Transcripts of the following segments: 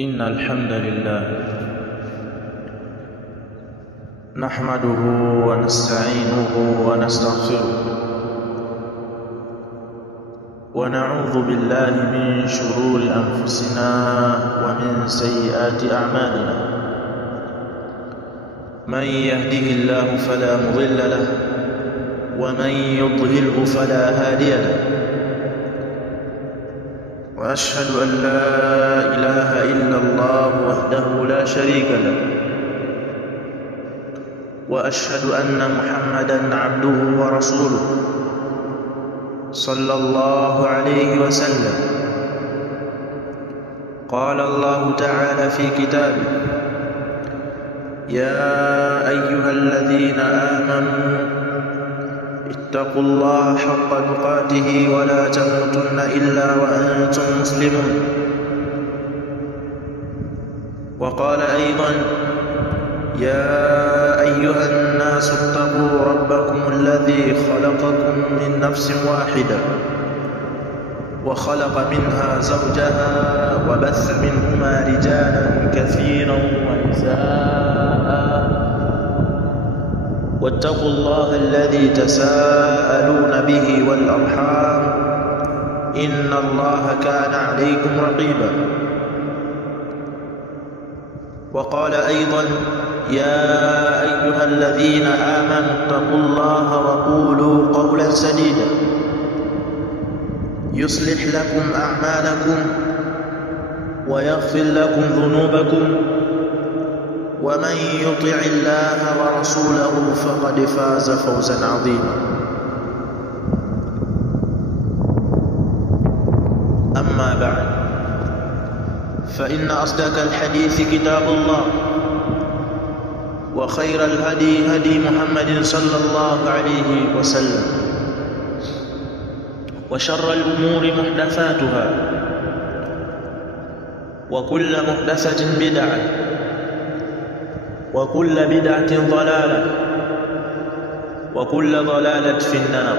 إن الحمد لله نحمده ونستعينه ونستغفره ونعوذ بالله من شرور أنفسنا ومن سيئات أعمالنا. من يهده الله فلا مضل له ومن يضلله فلا هادي له. وأشهد أن لا إله إلا الله وحده لا شريك له، وأشهد أن محمدًا عبده ورسوله صلى الله عليه وسلم. قال الله تعالى في كتابه: يا أيها الذين آمنوا اتقوا الله حق تقاته ولا تموتن إلا وأنتم مسلمون. وقال أيضا: يا أيها الناس اتقوا ربكم الذي خلقكم من نفس واحدة وخلق منها زوجها وبث منهما رجالا كثيرا ونساء. واتقوا الله الذي تساءلون به والأرحام إن الله كان عليكم رقيبا. وقال أيضا: يا أيها الذين آمنوا اتقوا الله وقولوا قولا سديدا يصلح لكم أعمالكم ويغفر لكم ذنوبكم، ومن يطع الله ورسوله فقد فاز فوزا عظيما. أما بعد، فإن أصدق الحديث كتاب الله، وخير الهدي هدي محمد صلى الله عليه وسلم، وشر الأمور محدثاتها، وكل محدثة بدعة، وكل بدعة ضلالة، وكل ضلالة في النار.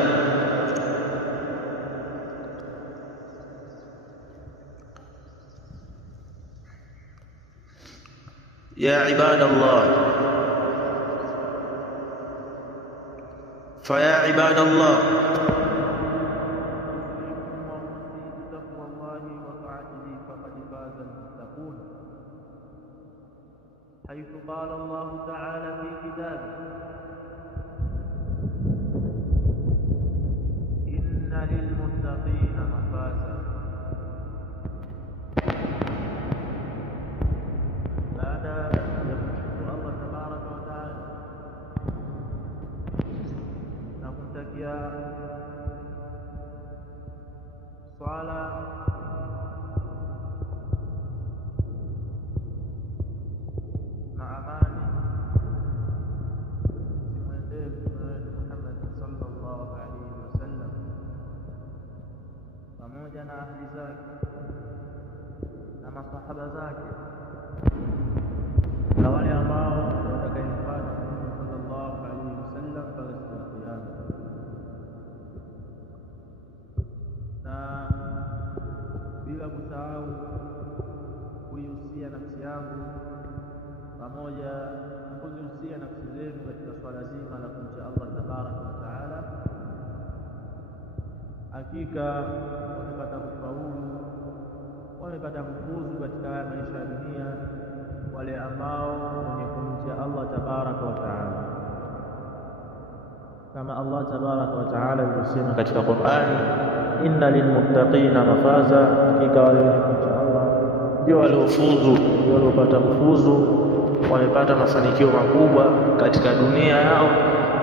يا عباد الله، فيا عباد الله، تقوى الله وطاعته فقد فاز المتقون، حيث قال الله تعالى في كتابه: إن للمتقين مفازا. بعد الله تبارك وتعالى nakumtakia swala na amani zimwendee Mtume wetu Muhammad sallallahu alaihi wasallam pamoja na ahli zake na masahaba zake na wale ambao watakayemfuata Mtume sallallahu alaihi wasallam mpaka siku ya Kiyama. Na bila kusahau kuihusia nafsi yangu pamoja na kuzihusia nafsi zenu katika swala zima la kumcha Allah tabaraka wa taala. Hakika wamepata kufaulu, wamepata kufuzu katika haya maisha ya dunia wale ambao wenye kumcha Allah tabaraka wa taala, kama Allah tabaraka wa taala alivyosema katika Qur'ani: inna lilmuttaqina mafaza, hakika wale wenye kumcha Allah ndio waliofuzu, ndio waliopata kufuzu, wamepata mafanikio makubwa katika dunia yao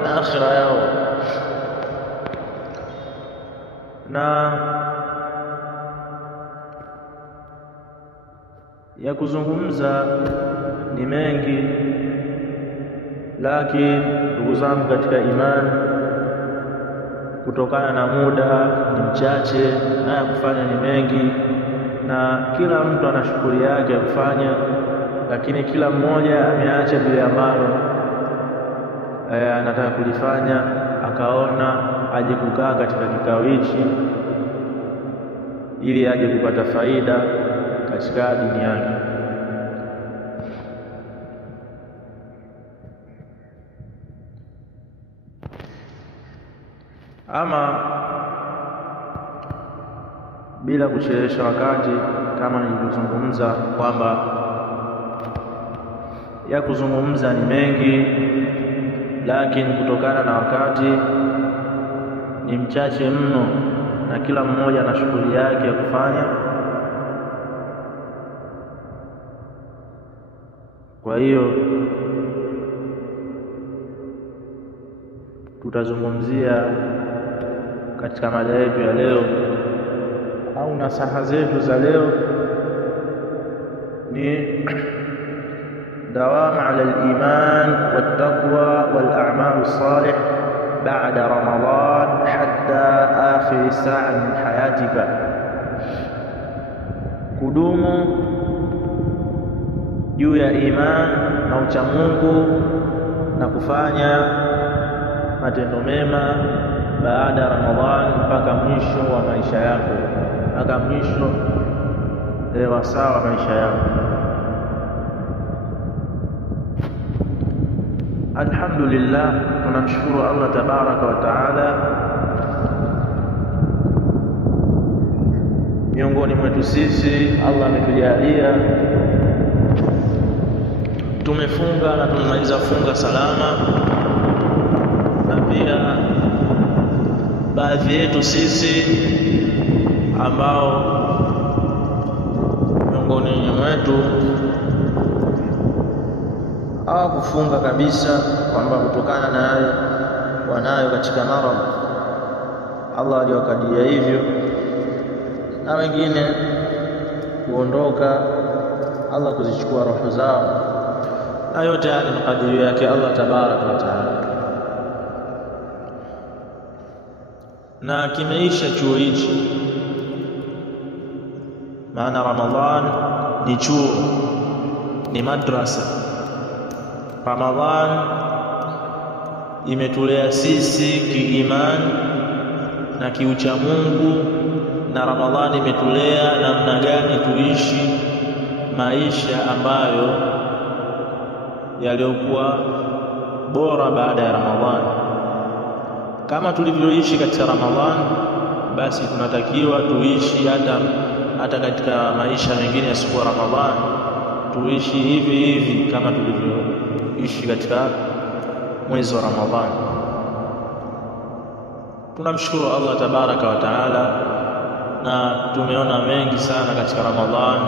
na akhira yao. Na ya kuzungumza ni mengi, lakini ndugu zangu katika imani, kutokana na muda ni mchache na ya kufanya ni mengi, na kila mtu ana shughuli yake ya kufanya, lakini kila mmoja ameacha vile ambalo anataka kulifanya, akaona aje kukaa katika kikao hichi ili aje kupata faida katika dini yake. Ama bila kuchelewesha wakati, kama nilivyozungumza kwamba ya kuzungumza ni mengi, lakini kutokana na wakati ni mchache mno, na kila mmoja na shughuli yake ya kufanya. Kwa hiyo tutazungumzia katika mada yetu ya leo au nasaha zetu za leo ni dawam ala al-iman wat-taqwa wal-a'mal as-salih ba'da Ramadan hatta akhir sa'a min hayatika, kudumu juu ya iman na uchamungu na kufanya matendo mema baada ya Ramadhani mpaka mwisho wa maisha yako, mpaka mwisho wa saa wa maisha yako. Alhamdulillah, tunamshukuru Allah tabaraka wa taala, miongoni mwetu sisi Allah ametujalia tumefunga na tumemaliza funga salama, na pia baadhi yetu sisi ambao miongoni mwetu hawakufunga kabisa, kwamba kutokana na yale wanayo katika maradhi Allah aliwakadiria hivyo, na wengine kuondoka Allah kuzichukua roho zao, na yote haya ni makadirio yake Allah tabaraka wa taala. Na kimeisha chuo hichi, maana Ramadhan ni chuo, ni madrasa. Ramadhan imetulea sisi kiimani na kiucha Mungu, na Ramadhan imetulea namna gani tuishi maisha ambayo yaliyokuwa bora baada ya Ramadhan. Kama tulivyoishi katika Ramadhan, basi tunatakiwa tuishi hata katika maisha mengine yasiyokuwa Ramadhan, tuishi hivi hivi kama tulivyoishi katika mwezi wa Ramadhan. Tunamshukuru Allah tabaraka wa taala, na tumeona mengi sana katika Ramadhan.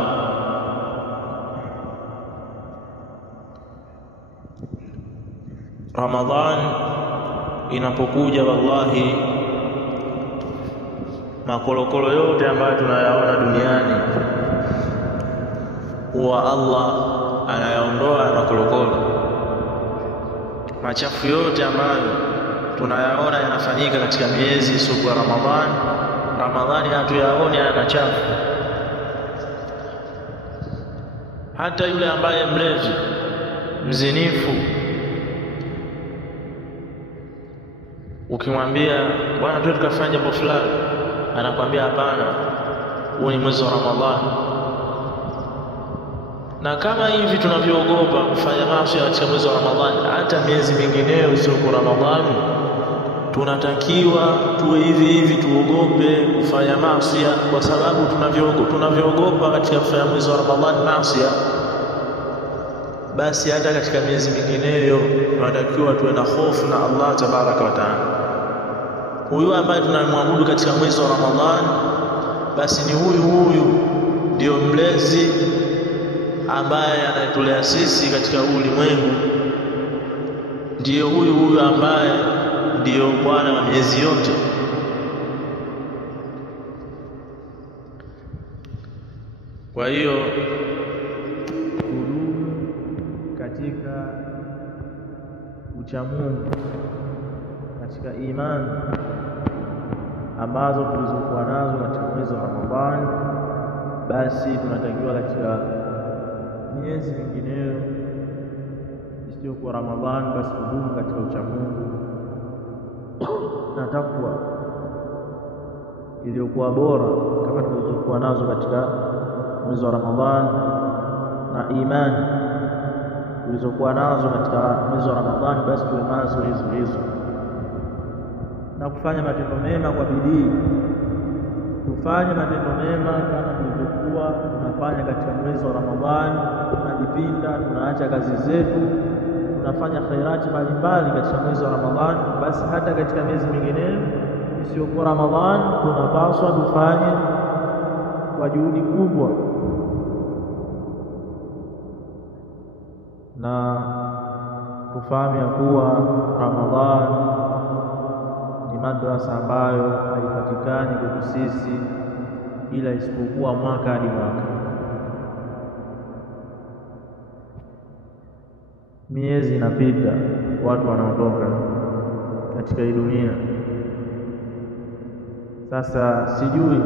Ramadhan inapokuja, wallahi makolokolo yote ambayo tunayaona duniani huwa Allah anayaondoa makolokolo. Machafu yote ambayo tunayaona yanafanyika katika miezi isiyokuwa Ramadhani, Ramadhani hatuyaoni haya machafu. Hata yule ambaye mlevi, mzinifu, ukimwambia bwana tu tukafanya jambo fulani, anakwambia hapana, huu ni mwezi wa Ramadhani. Na kama hivi tunavyoogopa kufanya maasi katika mwezi wa Ramadhani, hata miezi mingineyo isiyokuwa Ramadhani tunatakiwa tuwe hivi hivi, tuogope kufanya maasi, kwa sababu tunavyoogopa katika kufanya mwezi wa Ramadhani maasi, basi hata katika miezi mingineyo tunatakiwa tuwe na hofu na Allah tabaraka wa taala. Huyu ambaye tunamwabudu katika mwezi wa Ramadhani, basi ni huyu ndio mlezi ambaye anatulea sisi katika ulimwengu, ndio huyu ambaye ndio bwana wa miezi yote. Kwa hiyo kudumu katika uchamungu, katika imani ambazo tulizokuwa nazo katika mwezi wa Ramadhani, basi tunatakiwa katika miezi mingineyo isiyokuwa Ramadhani, basi kudumu katika uchamungu na takwa iliyokuwa bora kama tulizokuwa nazo katika mwezi wa Ramadhani, na imani tulizokuwa nazo katika mwezi wa Ramadhani, basi tuwe nazo hizo hizo. na kufanya matendo mema kwa bidii. Tufanye matendo mema kama tulivyokuwa tunafanya katika mwezi wa Ramadhani. Tunajipinda, tunaacha kazi zetu, tunafanya khairati mbalimbali katika mwezi wa Ramadhani. Basi hata katika miezi mingine isiyokuwa Ramadhani tunapaswa tufanye kwa juhudi kubwa, na tufahamu ya kuwa Ramadhani ni madrasa ambayo haipatikani kwetu sisi ila isipokuwa mwaka hadi mwaka. Miezi inapita, watu wanaondoka katika hii dunia. Sasa sijui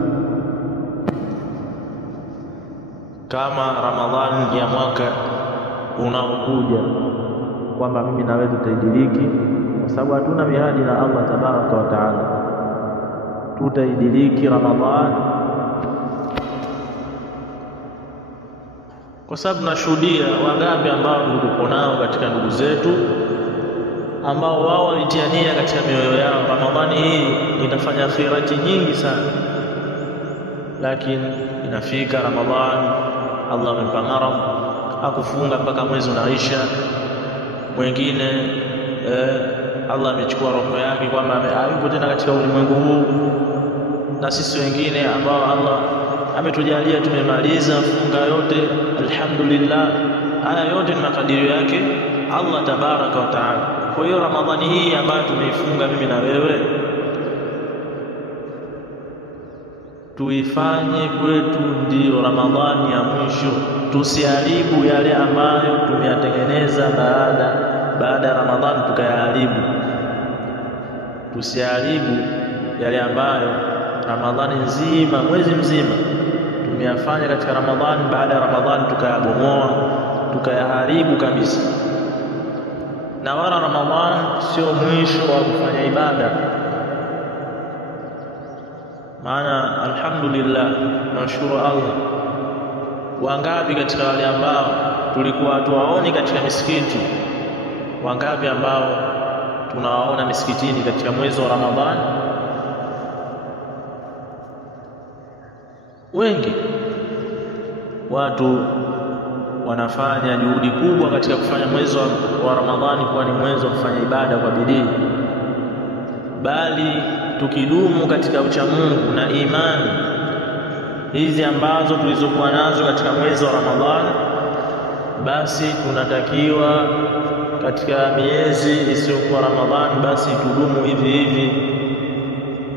kama Ramadhani ya mwaka unaokuja kwamba mimi na wewe tutaidiriki, kwa sababu hatuna miadi na Allah tabaraka wa taala. Tutaidiriki Ramadhani kwa sababu tunashuhudia wangapi ambao tuko nao katika ndugu zetu ambao wao walitiania katika mioyo yao Ramadhani hii itafanya khairati nyingi sana, lakini inafika Ramadhani Allah amempa maradhi, akufunga mpaka mwezi unaisha. Mwingine Allah amechukua roho yake kwamba hayupo tena katika ulimwengu huu, na sisi wengine ambao Allah ametujalia tumemaliza funga yote, alhamdulillah. Haya yote ni makadirio yake Allah tabaraka wa taala. Kwa hiyo Ramadhani hii ambayo tumeifunga mimi na wewe, tuifanye kwetu ndio Ramadhani ya mwisho. Tusiharibu yale ambayo tumeyatengeneza baada ya Ramadhani tukayaharibu. Tusiharibu yale ambayo Ramadhani nzima, mwezi mzima tumeyafanya katika Ramadhani, baada ya Ramadhani tukayabomoa, tukayaharibu kabisa. Na wala Ramadhani sio mwisho wa kufanya ibada. Maana alhamdulillah, nashukuru Allah, wangapi katika wale ambao tulikuwa tuwaoni katika misikiti, wangapi ambao tunawaona misikitini katika mwezi wa Ramadhani? Wengi. Watu wanafanya juhudi kubwa katika kufanya mwezi wa Ramadhani kuwa ni mwezi wa kufanya ibada kwa bidii. Bali tukidumu katika uchamungu na imani hizi ambazo tulizokuwa nazo katika mwezi wa Ramadhani, basi tunatakiwa katika miezi isiyokuwa Ramadhani basi tudumu hivi hivi.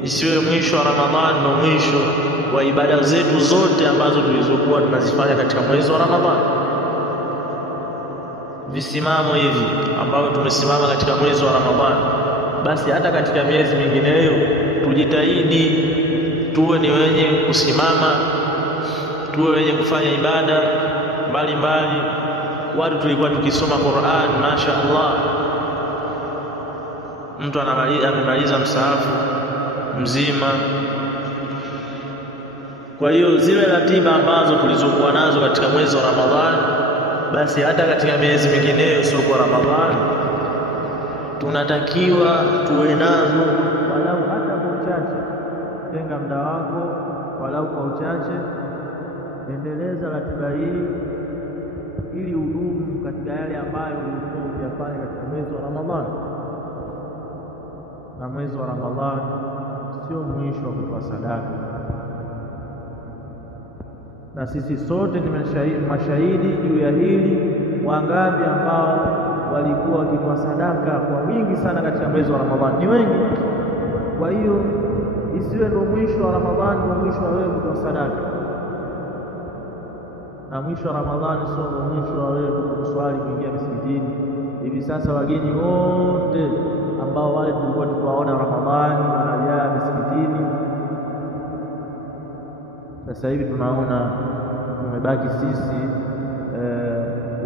Isiwe mwisho wa Ramadhani ndio mwisho wa ibada zetu zote ambazo tulizokuwa tunazifanya katika mwezi wa Ramadhani. Visimamo hivi ambavyo tumesimama katika mwezi wa Ramadhani, basi hata katika miezi mingineyo tujitahidi tuwe ni wenye kusimama, tuwe wenye kufanya ibada mbalimbali. Watu tulikuwa tukisoma Qur'an, mashaallah, mtu amemaliza msahafu mzima. Kwa hiyo zile ratiba ambazo tulizokuwa nazo katika mwezi wa Ramadhani, basi hata katika miezi mingineyo sio kwa Ramadhani tunatakiwa tuwe nazo, walau hata kwa uchache. Tenga muda wako walau kwa uchache, endeleza ratiba hii ili udumu katika yale ambayo ulikuwa ukiyafanya katika mwezi wa Ramadhani. Na mwezi wa Ramadhani sio mwisho wa kutoa sadaka, na sisi sote ni mashahidi juu ya hili. Wangapi ambao walikuwa wakitoa sadaka kwa wingi sana katika mwezi wa Ramadhani? Ni wengi. Kwa hiyo isiwe ndio mwisho wa Ramadhani ndio mwisho wa wewe kutoa sadaka, na mwisho wa Ramadhani sio ndio mwisho wa wewe kuswali, kuingia msikitini. Hivi sasa wageni wote ambao wale tulikuwa tukiwaona Ramadhani wanajaa misikitini, sasa hivi tunaona tumebaki sisi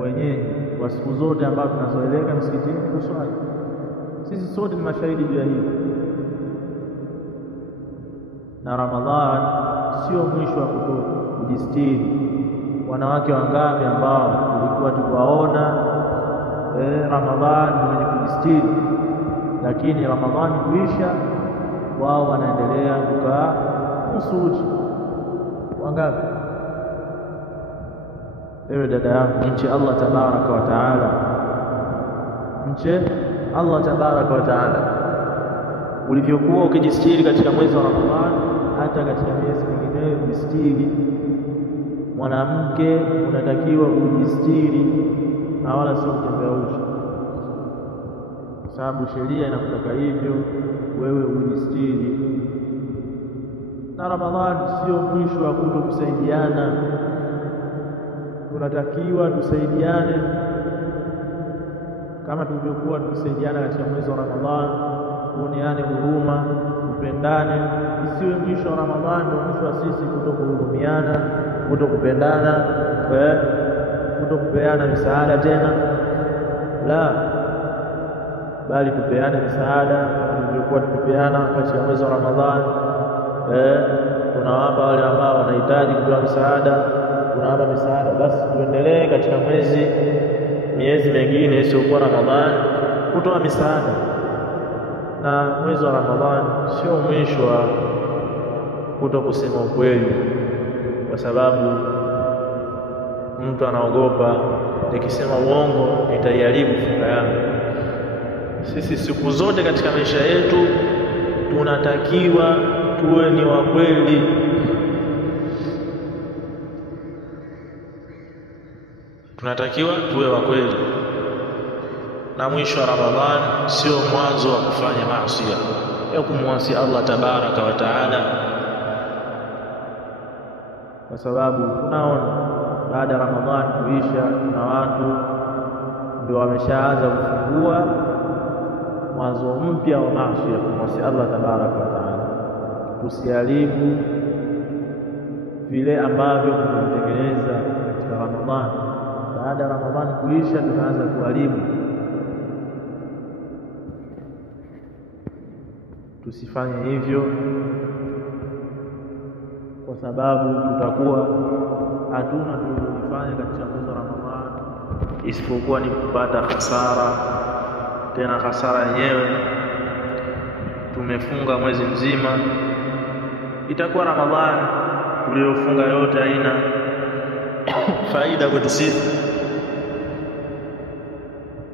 wenyewe wa siku zote ambao tunazoeleka msikitini kuswali. Sisi sote ni mashahidi juu ya hili. Na Ramadhani sio mwisho wa kujistiri. Wanawake wangapi ambao tulikuwa tukiwaona Ramadhani wenye kujistiri, lakini Ramadhani kuisha wao wanaendelea kukaa nusu uchi. Wangapi? Ewe dada yangu, mche Allah tabaraka wa taala, mche Allah tabaraka wa taala. Ulivyokuwa ukijistiri katika mwezi wa Ramadhani, hata katika miezi mingineyo ujistiri. Mwanamke unatakiwa ujistiri na wala sio kutembea uchi, sababu sheria inakutaka hivyo, wewe ujistiri. Na Ramadhani sio mwisho wa kutokusaidiana, tunatakiwa tusaidiane kama tulivyokuwa tukisaidiana katika mwezi wa Ramadhani, tuoneane huruma, tupendane. Isiwe mwisho wa Ramadhani ndio mwisho wa sisi kutokuhurumiana, kutokupendana, kutokupeana misaada tena. La, bali tupeane misaada kama tulivyokuwa tukipeana katika mwezi wa Ramadhani. Tunawapa wale ambao wanahitaji kupewa misaada, tunawapa misaada. Basi tuendelee katika miezi mingine isiyokuwa Ramadhani kutoa misaada. Na mwezi wa Ramadhani sio mwisho wa kutokusema ukweli, kwa sababu mtu anaogopa nikisema uongo nitaiharibu funga yangu. Sisi siku zote katika maisha yetu tunatakiwa tuwe ni wa kweli. Tunatakiwa tuwe wa kweli. Na mwisho wa Ramadhani sio mwanzo wa kufanya maasi ya kumwasi Allah tabaraka wa taala, kwa sababu tunaona baada ya Ramadhani kuisha kuna watu ndio wameshaanza kufungua mwanzo mpya wa maasi ya kumwasi Allah tabaraka wa taala. Tusiharibu vile ambavyo tumetengeneza katika Ramadhani. Baada ya Ramadhani kuisha tunaanza kuharibu. Tusifanye hivyo, kwa sababu tutakuwa hatuna tulifanya katika mwezi wa Ramadhani isipokuwa ni kupata hasara. Tena hasara yenyewe tumefunga mwezi mzima, itakuwa Ramadhani tuliyofunga yote haina faida kwetu sisi.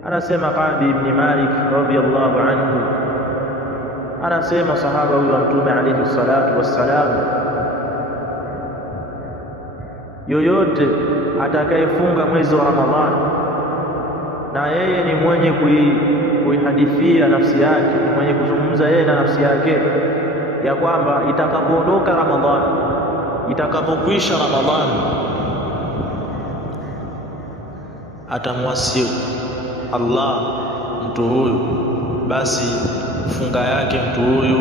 Anasema Ka'b ibn Malik radhiyallahu anhu, anasema sahaba huyu wa Mtume alayhi salatu wassalam, yoyote atakayefunga mwezi wa Ramadhani na yeye ni mwenye kuihadithia nafsi yake, mwenye kuzungumza yeye na nafsi yake ya kwamba itakapoondoka Ramadhani, itakapokwisha Ramadhani, atamwasi Allah mtu huyu, basi funga yake mtu huyu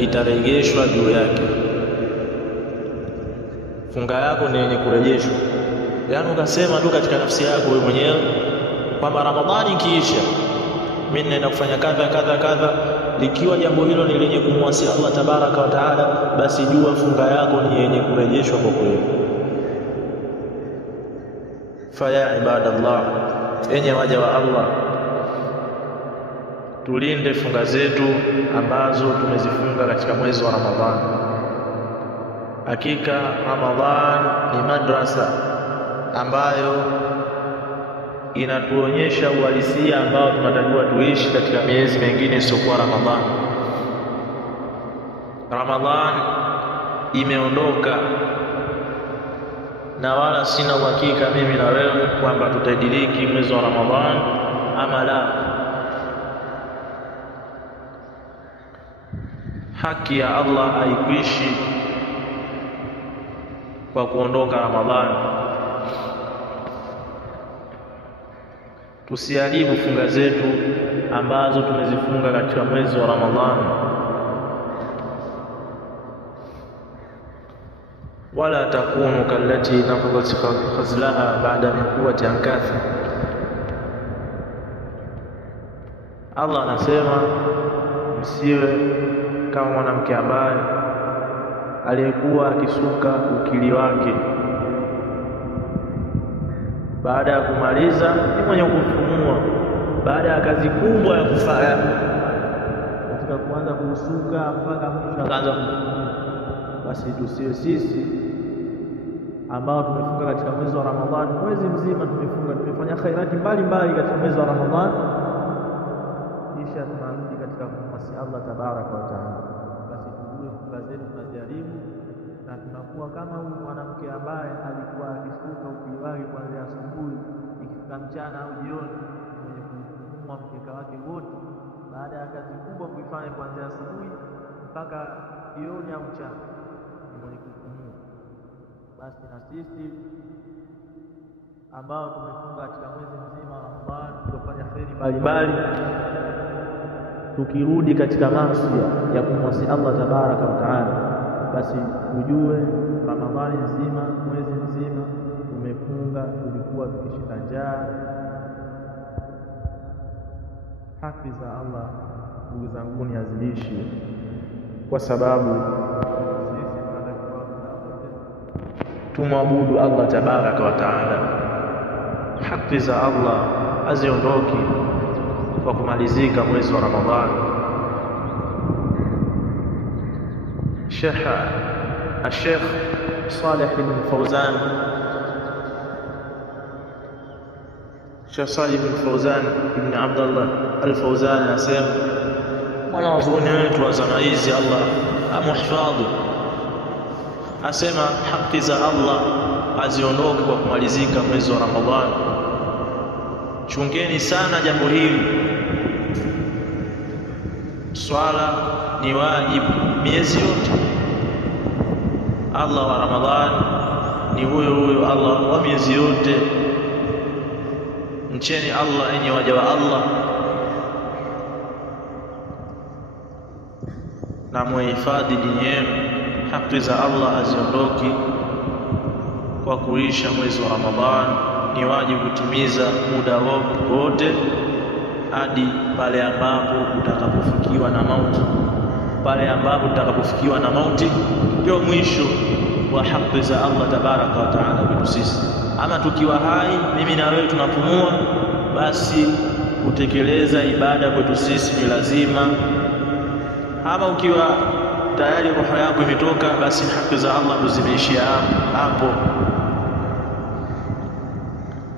itarejeshwa juu yake. Funga yako ni yenye kurejeshwa. Yaani ukasema tu katika nafsi yako wewe mwenyewe kwamba Ramadhani ikiisha mimi naenda kufanya kadha, likiwa jambo hilo ni lenye kumwasi Allah tabaraka wa taala, basi jua funga yako ni yenye kurejeshwa kwa kweli. Faya ibadallah, enye waja wa Allah, tulinde funga zetu ambazo tumezifunga katika mwezi wa Ramadhani. Hakika Ramadhani ni madrasa ambayo inatuonyesha uhalisia ambao tunatakiwa tuishi katika miezi mingine isiyokuwa Ramadhani. Ramadhani imeondoka na wala sina uhakika mimi na wewe kwamba tutadiriki mwezi wa Ramadhani ama la. Haki ya Allah haikuishi kwa kuondoka Ramadhani. Tusiharibu funga zetu ambazo tumezifunga katika mwezi wa Ramadhani. Wala takunu kallati naqadat khazlaha ba'da min quwwati ankatha. Allah anasema msiwe kama mwanamke ambaye aliyekuwa akisuka ukili wake, baada ya kumaliza ni mwenye kufumua, baada ya kazi kubwa ya kufanya katika kuanza kusuka mpaka mwisho akaanza kufunga. Basi tusiwe sisi ambao tumefunga katika mwezi wa Ramadhani, mwezi mzima tumefunga, tumefanya khairati mbalimbali katika mwezi wa Ramadhani, kisha tunarudi katika kumasi Allah tabaraka wa taala. Basi tujue funga zetu tunajaribu, na tunakuwa kama huyu mwanamke ambaye alikuwa akifunga ukili wake kuanzia asubuhi, ikifika mchana au jioni mwenye kufunua mkeka wake wote, baada ya kazi kubwa kuifanya kuanzia asubuhi mpaka jioni au mchana, mwenye kufunua. Basi na sisi ambao tumefunga katika mwezi mzima wa Ramadhani, tukafanya kheri mbalimbali, tukirudi katika maasi ya kumwasi Allah tabaraka wa taala, basi tujue Ramadhani nzima, mwezi mzima tumefunga, tulikuwa tukishinda njaa. Haki za Allah ndugu zangu ni azilishi, kwa sababu sisi tunatakiwa tumwabudu Allah tabaraka wa taala. Haki za Allah haziondoki kwa kumalizika mwezi wa Ramadhani. Sheikh Saleh bin Fawzan ibn Abdullah al-Fawzan anasema, mwanazuoni wetu wa zama hizi Allah amuhifadhi, asema haki za Allah haziondoki kwa kumalizika mwezi wa Ramadhani. Chungeni sana jambo hili. Swala ni wajibu miezi yote. Allah wa Ramadhani ni huyo Allah wa miezi yote. Mcheni Allah enyi waja wa Allah, na muhifadhi dini yenu. Haki za Allah haziondoki kwa kuisha mwezi wa Ramadhani. Ni wajibu kutimiza muda wote hadi pale ambapo utakapofikiwa na mauti. Pale ambapo utakapofikiwa na mauti ndio mwisho wa haki za Allah tabaraka wa taala kwetu sisi. Ama tukiwa hai, mimi na wewe tunapumua, basi kutekeleza ibada kwetu sisi ni lazima. Ama ukiwa tayari roho yako imetoka, basi haki za Allah tuzimeishia hapo.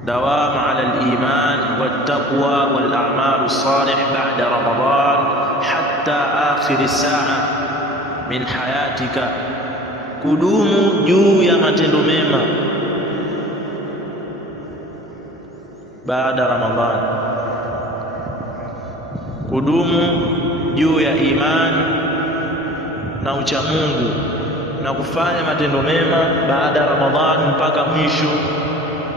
دوام على الإيمان والتقوى والأعمال الصالحة بعد رمضان حتى آخر الساعة من حياتك. kudumu juu ya matendo mema baada Ramadhani, kudumu juu ya imani na uchamungu na kufanya matendo mema baada Ramadhani mpaka mwisho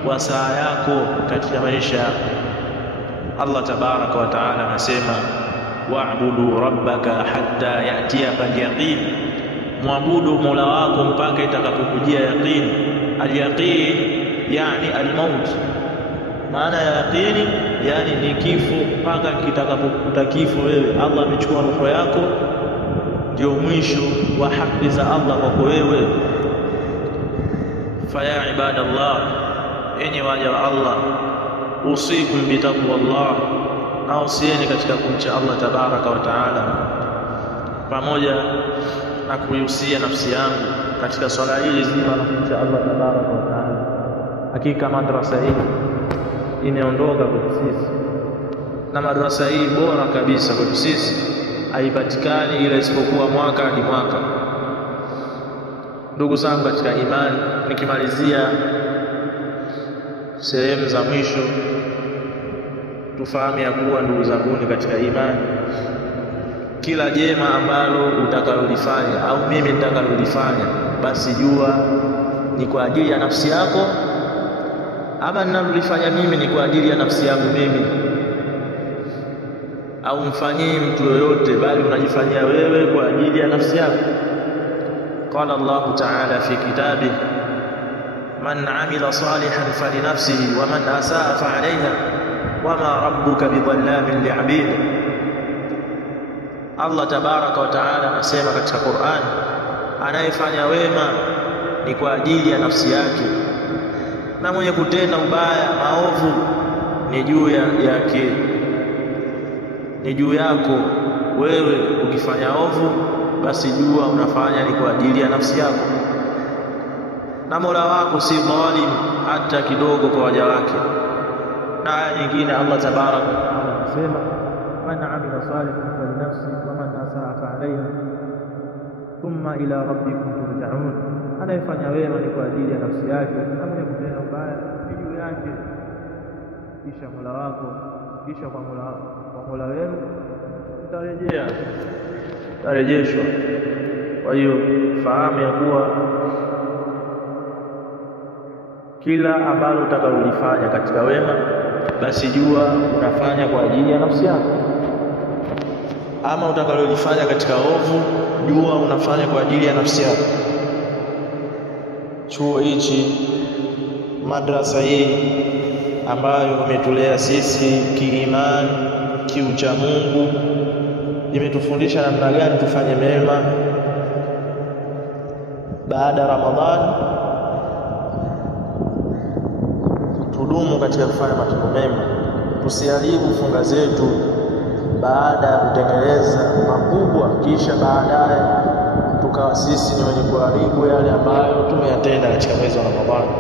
wa saa yako katika maisha yako. Allah tabaraka wa taala anasema, wa'budu rabbaka hatta ya'tiyaka al-yaqin, muabudu Mola wako mpaka itakapokujia yaqin. Al-yaqin yani al-maut, maana ya yaqini yani ni kifo, mpaka kitakapokuta kifo wewe. Allah amechukua roho yako, ndio mwisho wa haki za Allah kwako wewe. Faya ibadallah, enyi waja wa Allah, usikum bitaqwallah, na usieni katika kumcha Allah tabaraka wa taala, pamoja na kuihusia nafsi yangu katika swala hili zima la kumcha Allah tabaraka wa taala. Hakika madrasa hii imeondoka kwetu sisi, na madrasa hii bora kabisa kwetu sisi haipatikani ila isipokuwa mwaka hadi mwaka. Ndugu zangu katika imani, nikimalizia sehemu za mwisho, tufahamu ya kuwa ndugu zangu katika imani, kila jema ambalo utakalolifanya au mimi nitakalolifanya, basi jua ni kwa ajili ya nafsi yako, ama ninalolifanya mimi ni kwa ajili ya nafsi yangu mimi, au mfanyii mtu yoyote, bali unajifanyia wewe kwa ajili ya nafsi yako. Qala Allah ta'ala fi kitabihi, man amila salihan falinafsihi wa man asaa fa'alayha wama rabbuka bidhallamin li'abid. Allah tabaraka wa taala anasema katika Qur'an, anayefanya wema ni kwa ajili ya nafsi yake, na mwenye kutenda ubaya maovu ni juu yake. ni juu yako wewe. Ukifanya ovu, basi jua unafanya ni kwa ajili ya nafsi yako, na Mola wako si dhalim hata kidogo kwa waja wake. Na aya nyingine Allah tabaraka wa taala anasema, man amila salihan falinafsi wa man asaa fa'alayha thumma ila rabbikum turja'un, anayefanya wema ni kwa ajili ya nafsi yake, na mwenye kutenda ubaya ni juu yake, kisha Mola wako, kisha kwa Mola wenu utarejeshwa. Kwa hiyo fahamu ya kuwa kila ambalo utakalolifanya katika wema, basi jua unafanya kwa ajili ya nafsi yako, ama utakalolifanya katika ovu, jua unafanya kwa ajili ya nafsi yako. Chuo hichi, madrasa hii ambayo umetulea sisi kiimani, kiucha Mungu, imetufundisha namna gani tufanye mema baada ya Ramadhani. Tudumu katika kufanya matendo mema, tusiharibu funga zetu baada ya kutengeneza makubwa, kisha baadaye tukawa sisi ni wenye kuharibu yale ambayo tumeyatenda katika mwezi wa Ramadhani.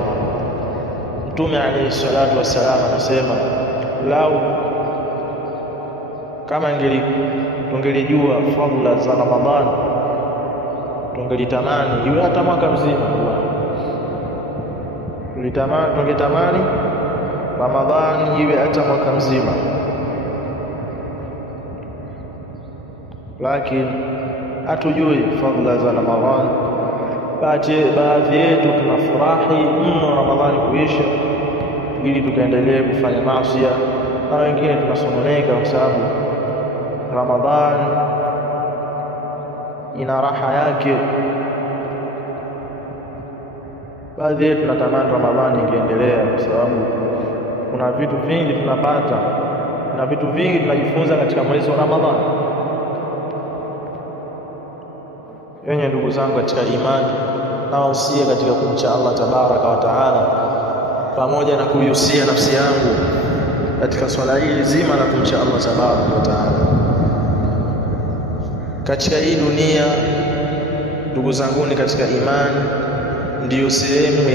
Mtume alayhi salatu wassalam anasema, lau kama tungelijua fadhila za Ramadhani, tungelitamani iwe hata mwaka mzima. Tungetamani Ramadhani iwe hata mwaka mzima, lakini hatujui fadhila za Ramadhani. Baadhi yetu tunafurahi mno Ramadhani kuisha ili tukaendelee kufanya maasi, na wengine tunasononeka kwa sababu Ramadhani ina raha yake. Baadhi yetu tunatamani Ramadhani ingeendelea kwa sababu kuna vitu vingi tunapata na vitu vingi tunajifunza katika mwezi wa Ramadhani. Yenye ndugu zangu katika imani, nawahusia katika kumcha Allah tabaraka wa taala, pamoja na kuihusia nafsi yangu katika swala hili zima la kumcha Allah tabaraka wa taala. Katika hii dunia, ndugu zangu ni katika imani, ndiyo sehemu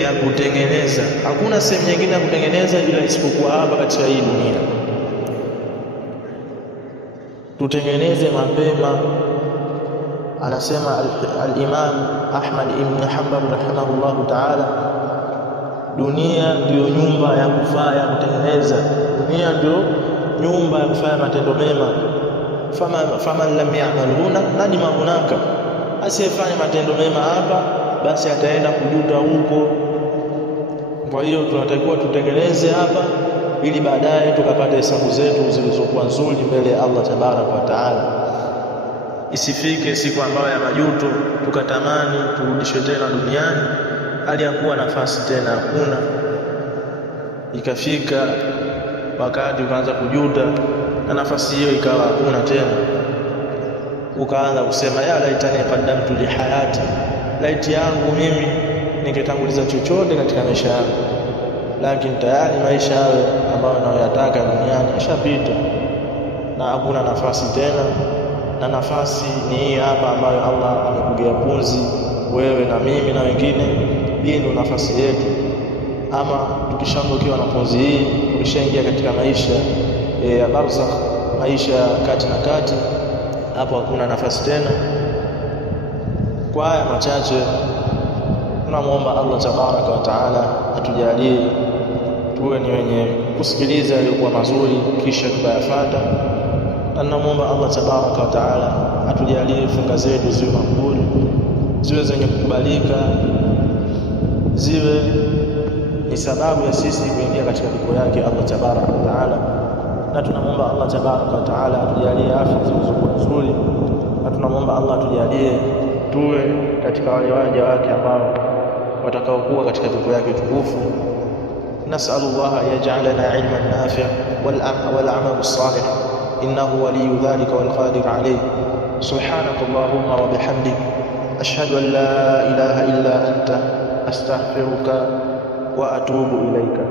ya kutengeneza, Hakuna sehemu nyingine ya kutengeneza ila isipokuwa hapa katika hii dunia. Tutengeneze mapema. Anasema al-Imam Ahmad ibn Hanbal rahimahullahu ta'ala, dunia ndiyo nyumba ya kufaa ya kutengeneza, dunia ndiyo nyumba ya kufanya matendo mema. Faman lam ya'mal huna nadima hunaka, asiyefanya matendo mema hapa basi ataenda kujuta huko. Kwa hiyo tunatakiwa tutengeneze hapa ili baadaye tukapata hesabu zetu zilizokuwa nzuri mbele ya Allah tabaraka wa taala. Isifike siku ambayo ya majuto tukatamani turudishwe tena duniani hali ya kuwa nafasi tena hakuna. Ikafika wakati ukaanza kujuta na nafasi hiyo ikawa hakuna tena, ukaanza kusema ya laitani qaddamtu li hayati, laiti yangu mimi ningetanguliza chochote katika maisha yangu. Lakini tayari maisha hayo ambayo unayoyataka duniani yashapita na hakuna nafasi tena, na nafasi ni hii hapa ambayo Allah amekugea punzi wewe na mimi na wengine. Hii ndio nafasi yetu. Ama tukishaondokewa na punzi hii, tukishaingia katika maisha ya barzakh, maisha kati na kati, hapo hakuna nafasi tena. Kwa haya machache tunamuomba Allah tabaraka wa taala atujalie tuwe ni wenye kusikiliza yaliyokuwa mazuri kisha tukayafuata, na tunamuomba Allah tabaraka wa taala atujalie funga zetu ziwe makbul, ziwe zenye kukubalika, ziwe ni sababu ya sisi kuingia katika pepo yake Allah tabaraka wa taala. Na tunamuomba Allah tabaraka wa taala atujalie afya zilizokuwa nzuri, na tunamuomba Allah atujalie tuwe katika wale waja wake ambao watakaokuwa katika pepo yake tukufu. Nas'alullah yaj'alana ilman nafi'a wal 'amalan salih, innahu waliyyu dhalika wal qadir alayh. Subhanakallahumma wa bihamdik, ashhadu an la ilaha illa anta, astaghfiruka wa atubu ilayka.